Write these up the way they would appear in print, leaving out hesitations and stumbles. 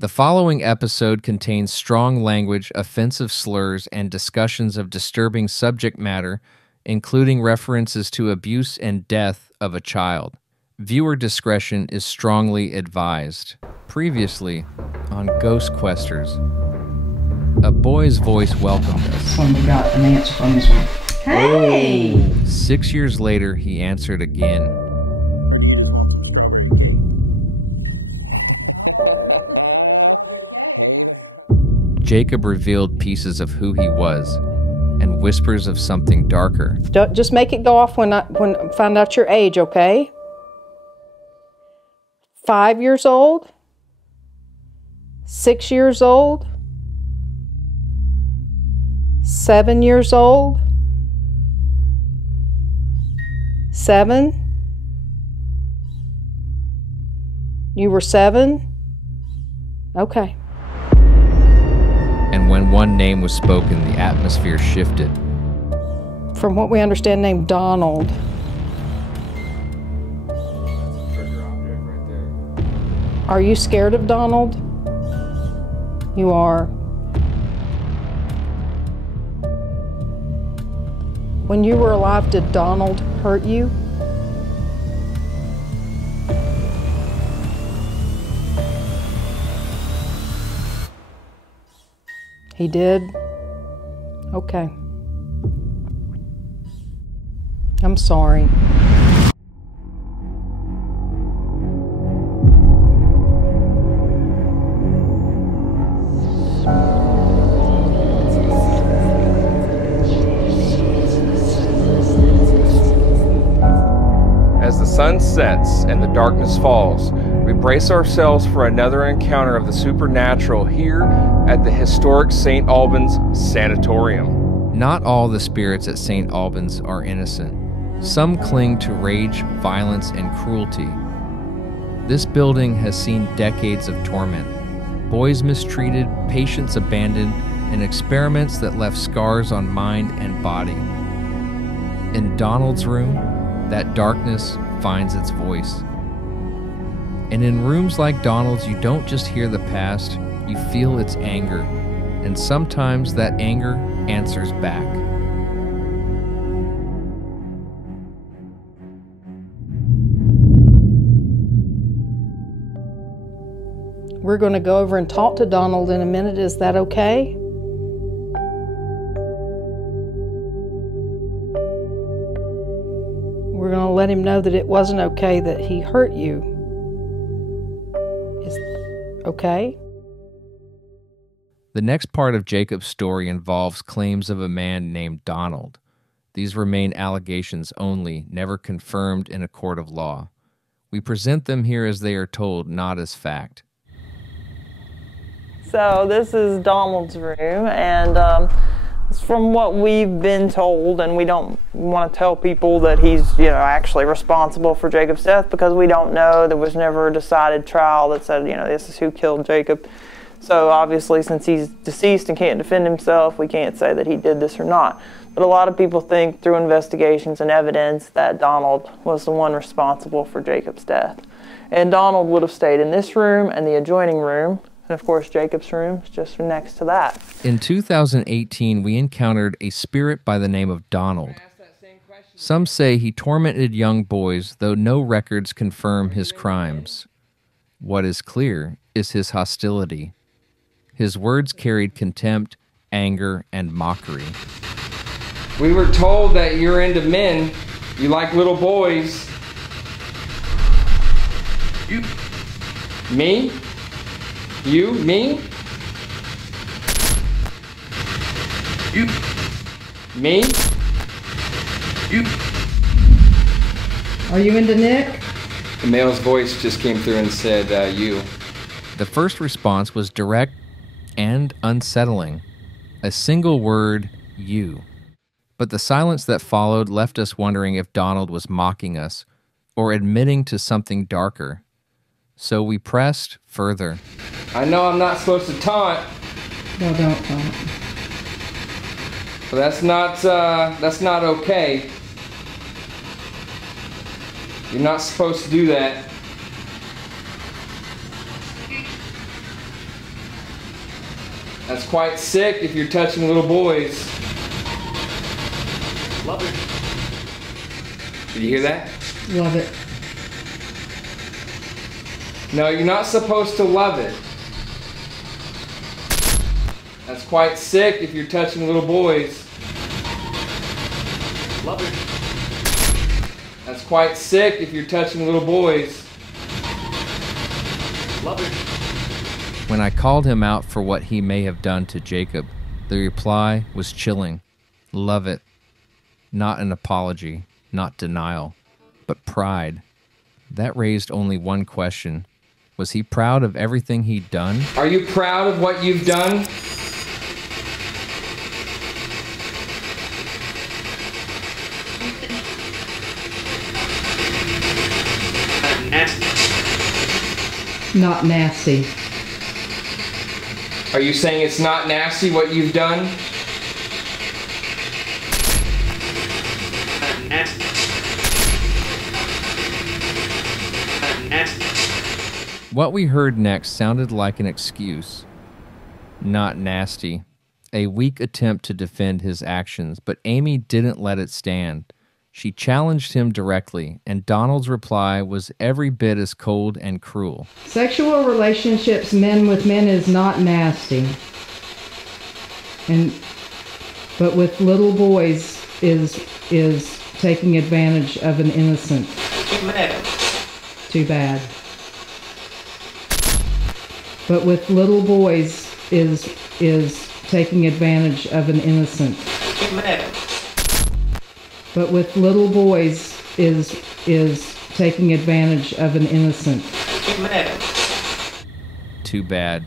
The following episode contains strong language, offensive slurs, and discussions of disturbing subject matter, including references to abuse and death of a child. Viewer discretion is strongly advised. Previously on Ghost Questers, a boy's voice welcomed us. When we got an answer from this one. Hey! 6 years later, he answered again. Or do you just want some strawberry cake? Hey. Jacob revealed pieces of who he was and whispers of something darker. Just make it go off when I find out your age, okay? 5 years old? 6 years old? 7 years old? 7? You were 7? Okay. And when one name was spoken, the atmosphere shifted. From what we understand, named Donald. Are you scared of Donald? You are. When you were alive, did Donald hurt you? He did? Okay. I'm sorry. As the sun sets and the darkness falls, we brace ourselves for another encounter of the supernatural here at the historic St. Albans Sanatorium. Not all the spirits at St. Albans are innocent. Some cling to rage, violence, and cruelty. This building has seen decades of torment, boys mistreated, patients abandoned, and experiments that left scars on mind and body. In Donald's room, that darkness finds its voice. And in rooms like Donald's, you don't just hear the past, you feel its anger. And sometimes that anger answers back. We're going to go over and talk to Donald in a minute. Is that okay? We're going to let him know that it wasn't okay that he hurt you. Is okay? The next part of Jacob's story involves claims of a man named Donald. These remain allegations only, never confirmed in a court of law. We present them here as they are told, not as fact. So this is Donald's room, and it's from what we've been told, and we don't want to tell people that he's, actually responsible for Jacob's death because we don't know. There was never a decided trial that said, this is who killed Jacob. So obviously, since he's deceased and can't defend himself, we can't say that he did this or not. But a lot of people think through investigations and evidence that Donald was the one responsible for Jacob's death. And Donald would have stayed in this room and the adjoining room. And of course, Jacob's room is just next to that. In 2018, we encountered a spirit by the name of Donald. Some say he tormented young boys, though no records confirm his crimes. What is clear is his hostility. His words carried contempt, anger, and mockery. We were told that you're into men. You like little boys. You? Me? You? Me? You? Me? You? Are you into Nick? The male's voice just came through and said, you. The first response was direct and unsettling. A single word, you. But the silence that followed left us wondering if Donald was mocking us or admitting to something darker. So we pressed further. I know I'm not supposed to taunt. No, don't taunt. But that's not okay. You're not supposed to do that. That's quite sick if you're touching little boys. Love it. Did you hear that? Love it. No, you're not supposed to love it. That's quite sick if you're touching little boys. Love it. That's quite sick if you're touching little boys. Love it. When I called him out for what he may have done to Jacob, the reply was chilling. Love it. Not an apology, not denial, but pride. That raised only one question. Was he proud of everything he'd done? Are you proud of what you've done? Not nasty. Are you saying it's not nasty what you've done? What we heard next sounded like an excuse. Not nasty. A weak attempt to defend his actions, but Amy didn't let it stand. She challenged him directly, and Donald's reply was every bit as cold and cruel. Sexual relationships men with men is not nasty. But with little boys is taking advantage of an innocent. Too bad. But with little boys is taking advantage of an innocent. But with little boys is taking advantage of an innocent. Too bad.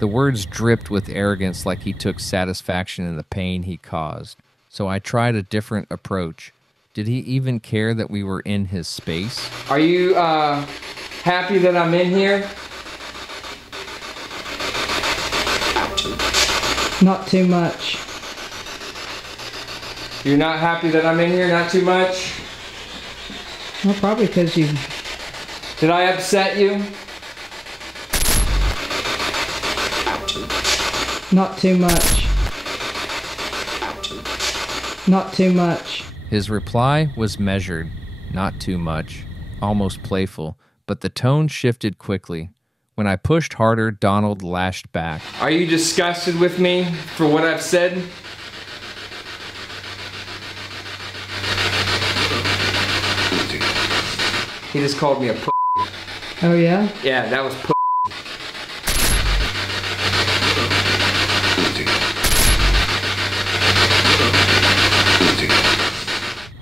The words dripped with arrogance like he took satisfaction in the pain he caused. So I tried a different approach. Did he even care that we were in his space? Are you happy that I'm in here? Not too much. You're not happy that I'm in here? Not too much? Well, probably because you... Did I upset you? Not too much. Not too much. His reply was measured, not too much, almost playful, but the tone shifted quickly. When I pushed harder, Donald lashed back. Are you disgusted with me for what I've said? He just called me a p***. Oh, yeah? Yeah, that was p***.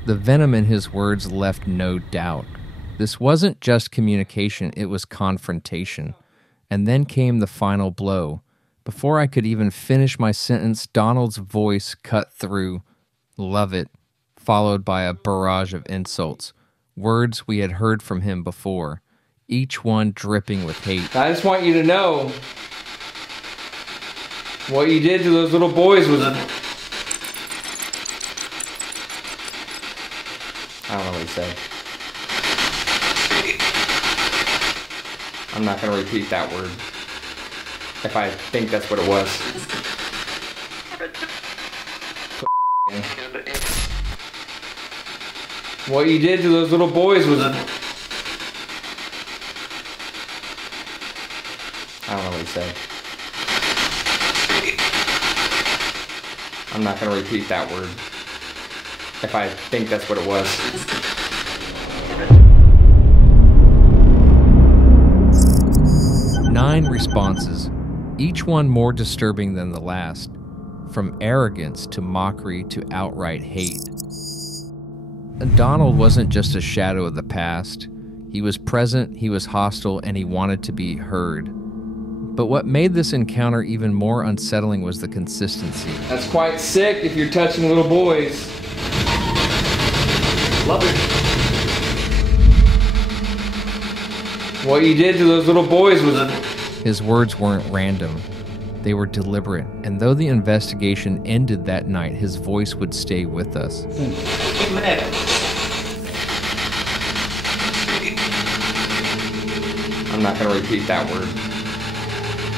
The venom in his words left no doubt. This wasn't just communication, it was confrontation. And then came the final blow. Before I could even finish my sentence, Donald's voice cut through. Love it, followed by a barrage of insults. Words we had heard from him before, each one dripping with hate. I just want you to know what you did to those little boys was... I don't know what he said. I'm not going to repeat that word. If I think that's what it was. What you did to those little boys was... I don't know what he said. I'm not going to repeat that word. If I think that's what it was. 9 responses, each one more disturbing than the last, from arrogance to mockery to outright hate. Donald wasn't just a shadow of the past. He was present, he was hostile, and he wanted to be heard. But what made this encounter even more unsettling was the consistency. That's quite sick if you're touching little boys. Love it. What you did to those little boys was... His words weren't random. They were deliberate, and though the investigation ended that night, his voice would stay with us. I'm not going to repeat that word.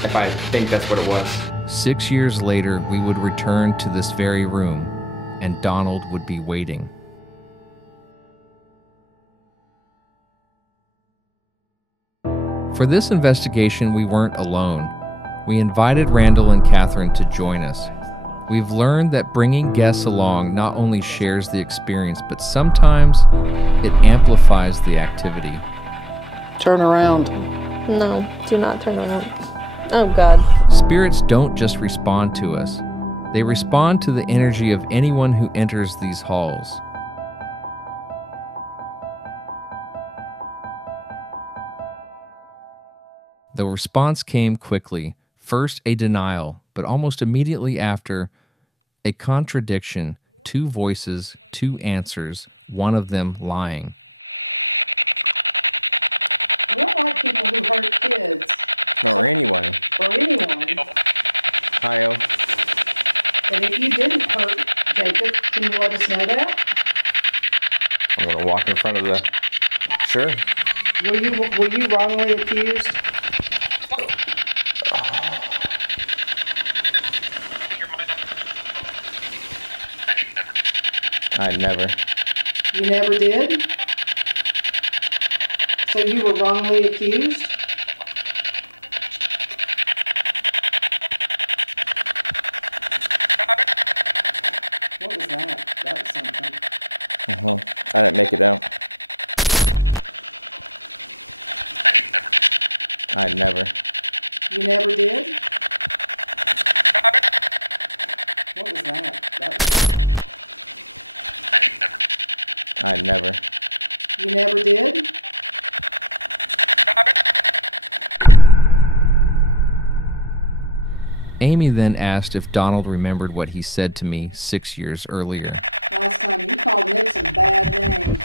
If I think that's what it was. 6 years later, we would return to this very room, and Donald would be waiting. For this investigation, we weren't alone. We invited Randall and Catherine to join us. We've learned that bringing guests along not only shares the experience, but sometimes it amplifies the activity. Turn around. No, do not turn around. Oh, God. Spirits don't just respond to us. They respond to the energy of anyone who enters these halls. The response came quickly. First, a denial, but almost immediately after, a contradiction, 2 voices, 2 answers, one of them lying. We don't like people who hurt kids. Or anyone. Or anyone. Hi-yo. And if you didn't hurt Jacob, can you let us know that? I'm going to walk in front of the... Sure. Were you wrongly accused? I never. You never did? So you were wrongly accused? What was that? That was something. I didn't make it out. I never. You never did? What was that? That was something. I never. You never did? Amy then asked if Donald remembered what he said to me 6 years earlier. Last time you called Nick some bad names.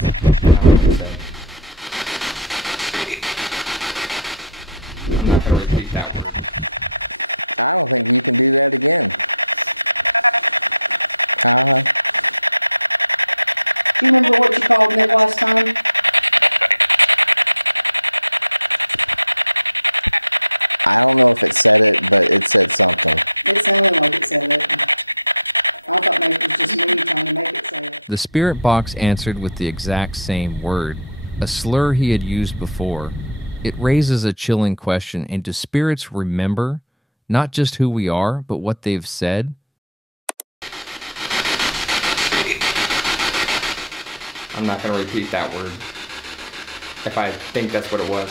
I don't think you can do that again. Do you remember what you called Nick last time? I don't know if it said it, but it said something. It sounded like it said it. I thought maybe it was just me trying to make it say it. The spirit box answered with the exact same word, a slur he had used before. It raises a chilling question, and do spirits remember not just who we are, but what they've said? I'm not going to repeat that word if I think that's what it was.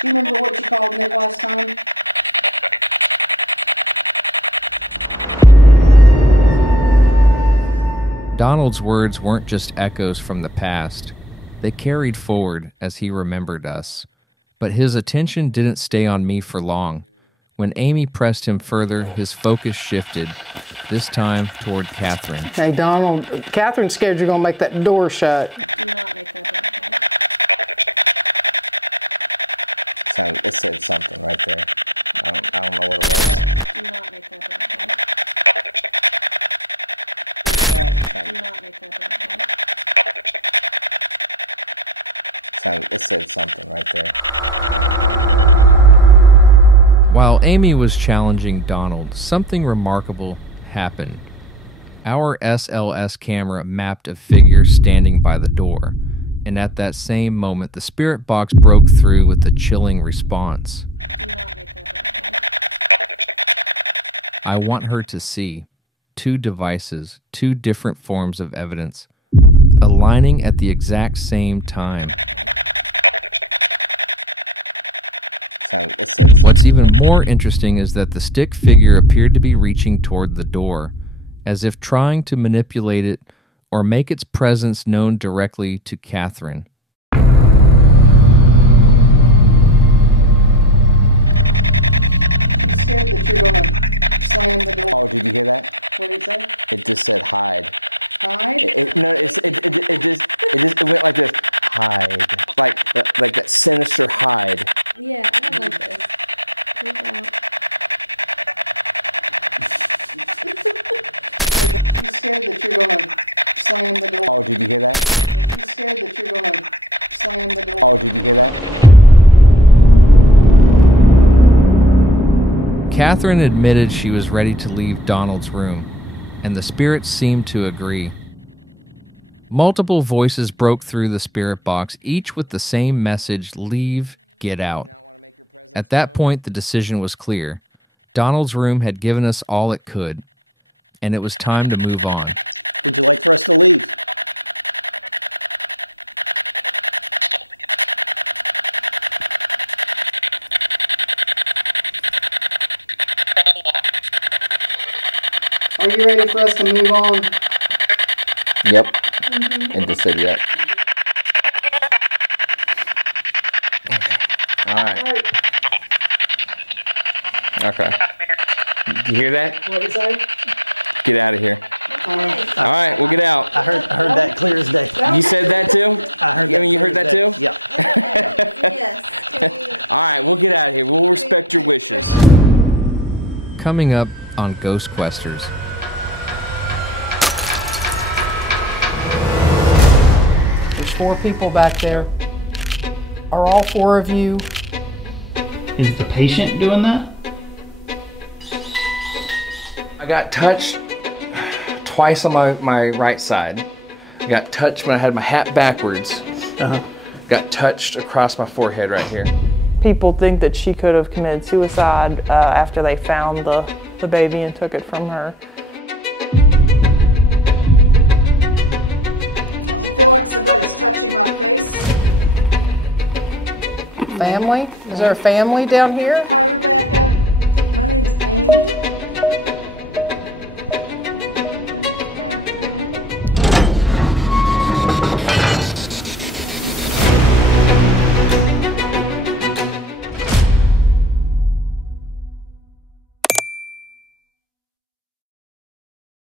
Do you remember what you called Nick last time? Donald's words weren't just echoes from the past. They carried forward as he remembered us. But his attention didn't stay on me for long. When Amy pressed him further, his focus shifted, this time toward Catherine. Hey, Donald, Catherine's scared you're going to make that door shut. Do not make that door shut. It said something right there. I don't know what it was. Do not make that door shut. Do not make that door shut. It said something right there. While Amy was challenging Donald, something remarkable happened. Our SLS camera mapped a figure standing by the door, and at that same moment, the spirit box broke through with a chilling response. Do not make that door shut. I want her to see 2 devices, 2 different forms of evidence, aligning at the exact same time. It said something. What's even more interesting is that the stick figure appeared to be reaching toward the door, as if trying to manipulate it or make its presence known directly to Catherine. You scared that you're going to slam the door? Oh, did you hear that? What did it say? It just said hide. Hide? It just went like this. Hide. Like that sinister hide. Yeah, I don't like this. Please don't. You scared that you're going to slam the door? Oh, did you hear that? You scared that you're going to slam the door? Oh, did you hear that? Catherine admitted she was ready to leave Donald's room, and the spirits seemed to agree. Multiple voices broke through the spirit box, each with the same message: leave, get out. At that point, the decision was clear. Donald's room had given us all it could, and it was time to move on. Would you like for us to leave? Are you ready for us to move on? Yep. And just said yep. All right. Okay. Did you hear that? What is that? Get out of here. All right, we'll get out. I heard that clear as day. You said that too? I heard that. I mean, you heard that too? Yeah. Yes. All right, we'll get out of here. We'll respect your wishes. Coming up on Ghost Questers. There's 4 people back there. Are all 4 of you? Is the patient doing that? I got touched twice on my right side. I got touched when I had my hat backwards. Got touched across my forehead right here. People think that she could have committed suicide after they found the baby and took it from her. I feel like somebody's touching my face. Family? Is there a family down here? Hi, Rebecca. My name's Amy.